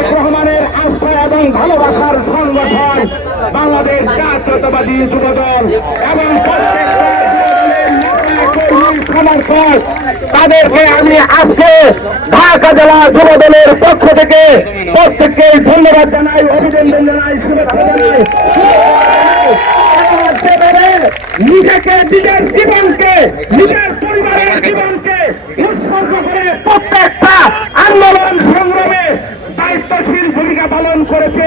তারেক রহমানের আস্থা এবং ভালোবাসার সংগঠন বাংলাদেশ জাতীয়তাবাদী যুবদল এবং তাদেরকে আমি আজকে ঢাকা জেলা যুবদলের পক্ষ থেকে প্রত্যেককে ধন্যবাদ জানাই, অভিনন্দন জানাই, শুভেচ্ছা জানাই। নিজেকে, নিজের জীবনকে, নিজের পরিবারের জীবনকে উৎসর্গ করে প্রত্যেকটা আন্দোলন সংগ্রামে দায়িত্বশীল ভূমিকা পালন করেছে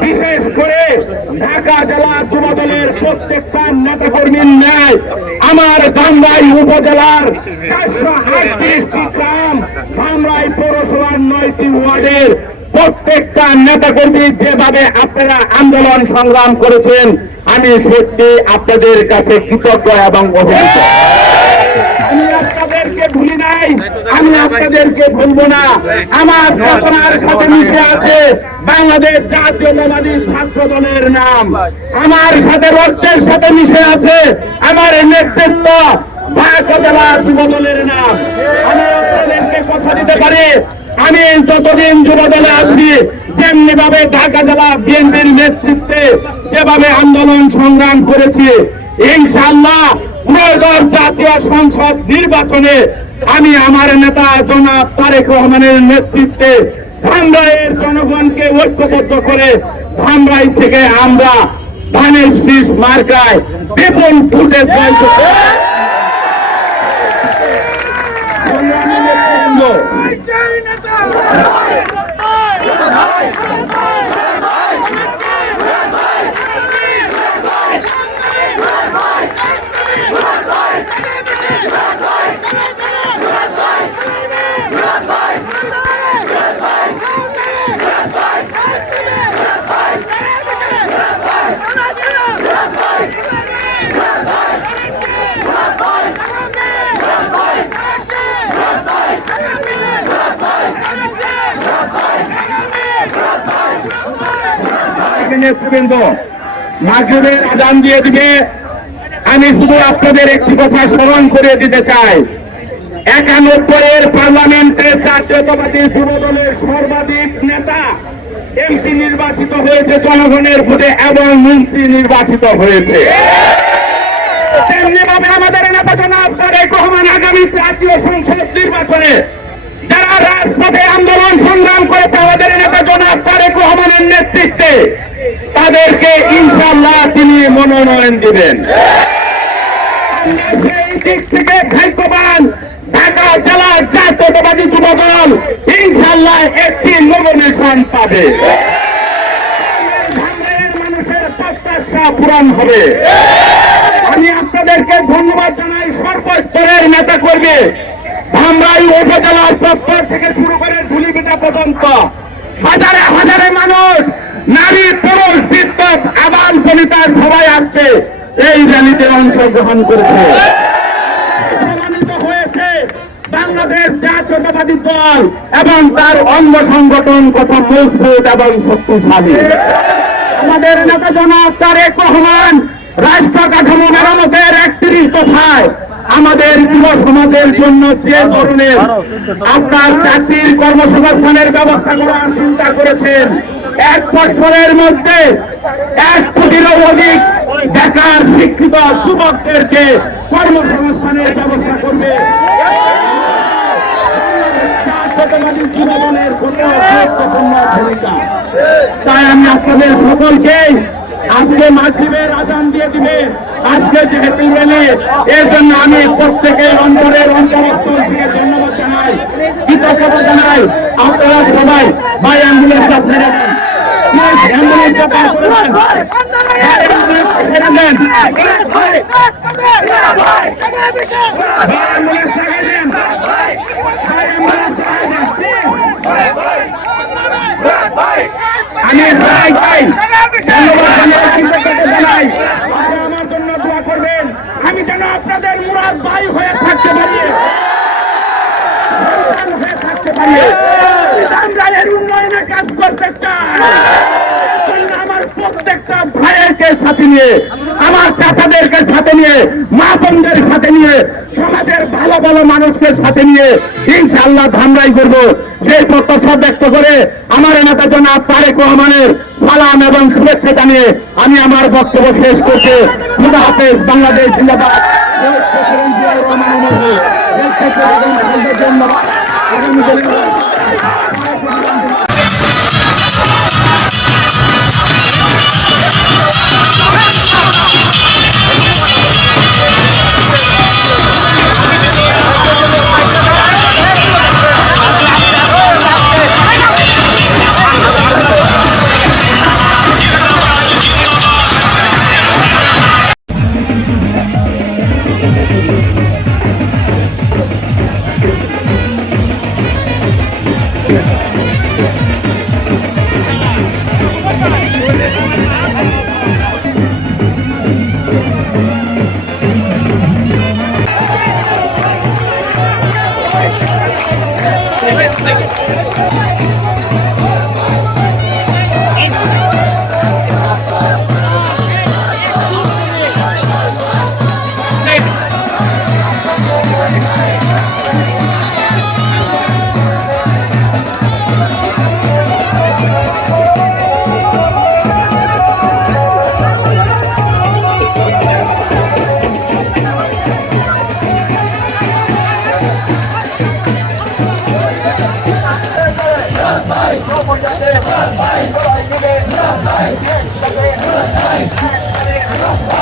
বিশেষ করে ঢাকা জেলা যুবদলের প্রত্যেকটা নেতাকর্মীর ন্যায় আমার উপজেলার চারশো আটত্রিশটি গ্রাম পৌরসভার নয়টি ওয়ার্ডের প্রত্যেকটা নেতাকর্মী যেভাবে আপনারা আন্দোলন সংগ্রাম করেছেন, আমি সত্যি আপনাদের কাছে কৃতজ্ঞ এবং অভিভূত আমি আপনাদেরকে ভুলি নাই আমি আপনাদেরকে ভুলবো না। আমার চেতনার সাথে মিশে আছে বাংলাদেশ জাতীয়তাবাদী ছাত্র দলের নাম। আমার সাথে রক্তের সাথে মিশে আছে আমার নেতৃত্ব আমি যতদিন যুব দলে আছি যেমনি ভাবে ঢাকা জেলা বিএনপির নেতৃত্বে যেভাবে আন্দোলন সংগ্রাম করেছি, ইনশাআল্লাহ ত্রয়োদশ জাতীয় সংসদ নির্বাচনে আমি আমার নেতা জনাব তারেক রহমানের নেতৃত্বে ধামরাইয়ের জনগণকে ঐক্যবদ্ধ করে ধামরাই থেকে আমরা ধানের শীষ মার্কায় বিপুল ফুটে জয় নেতৃবৃন্দ মাগরিবের আজান দিয়ে দিবে। আমি শুধু আপনাদের একটি কথা স্মরণ করে দিতে চাই। একানব্বইয়ের পার্লামেন্টের জাতীয়তাবাদী যুব দলের সর্বাধিক নেতা এমপি নির্বাচিত হয়েছে, জনগণের ভোটে এবং মন্ত্রী নির্বাচিত হয়েছে। আমাদের নেতা জনাব তারেক রহমান আগামী জাতীয় সংসদ নির্বাচনে যারা রাজপথে আন্দোলন সংগ্রাম করেছে, আমাদের নেতা জনাব তারেক রহমানের নেতৃত্বে তাদেরকে ইনশাল্লাহ তিনি মনোনয়ন দিবেন। থেকে ভাগ্যবান ঢাকা জেলার জাতীয়তাবাদী যুবদল ইনশাল্লাহ একটি নমিনেশন পাবে। পূরণ হবে। আমি আপনাদেরকে ধন্যবাদ জানাই সর্বস্তরের নেতা করবে ধামরাই উপজেলার চত্বর থেকে শুরু করে ধুলিপিটা পর্যন্ত। হাজারে হাজারে মানুষ নারী পুরুষ বিদ্যুৎ আবাল বনিতা সবাই আসছে। এই র্যালিতে অংশগ্রহণ করেছে। হয়েছে বাংলাদেশ জাতীয়তাবাদী দল এবং তার অঙ্গ সংগঠন কত মজবুত এবং শক্তিশালী। আমাদের নেতা জনাব তারেক রহমান রাষ্ট্র কাঠামো মেরামতের একত্রিশ দফায় আমাদের যুব সমাজের জন্য যে ধরনের আপনার চাকরির কর্মসংস্থানের ব্যবস্থা করার চিন্তা করেছেন এক বছরের মধ্যে এক কোটিরও অধিক বেকার শিক্ষিত যুবকদেরকে কর্মসংস্থানের ব্যবস্থা করবে। তাই আমি আপনাদের সকলকে আজকে মাধ্যমের আজান দিয়ে দিবে। আজকে যেহেতু রেলে এর জন্য আমি প্রত্যেকের অন্তরের অন্তরস্থল থেকে ধন্যবাদ জানাই, কৃতজ্ঞতা জানাই। আপনারা সবাই ভাই অ্যাম্বুলেন্সটা ছেড়ে আমি ভাই ভাই আমার জন্য দোয়া করবেন আমি যেন আপনাদের মুরাদ ভাই হয়ে থাকতে পারি হয়ে থাকতে পারি উন্নয়নে কাজ করতে চাই প্রত্যেকটা ভাইয়েরকে সাথে নিয়ে, আমার চাচাদেরকে সাথে নিয়ে, মা বোনদের সাথে নিয়ে, সমাজের ভালো ভালো মানুষকে সাথে নিয়ে ইনশাআল্লাহ ধামরাই করব। সেই প্রত্যাশা ব্যক্ত করে আমার নেতা জনাব তারেক রহমানের সালাম এবং শুভেচ্ছা জানিয়ে আমি আমার বক্তব্য শেষ করছি খুদা হাফেজ বাংলাদেশ জিন্দাবাদ। প্রেসিডেন্ট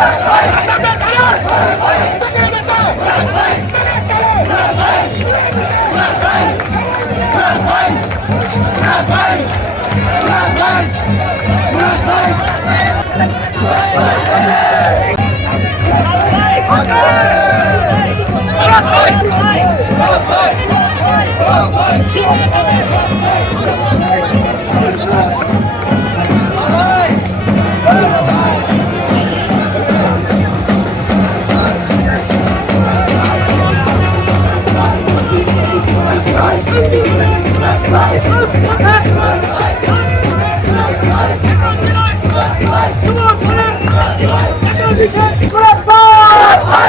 ধন্যবাদ আগামী দিনে পাহাড়াতে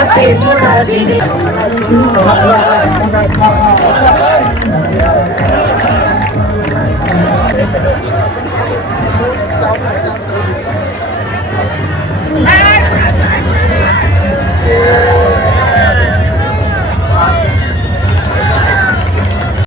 আছে জোড়া জেগে Yeah.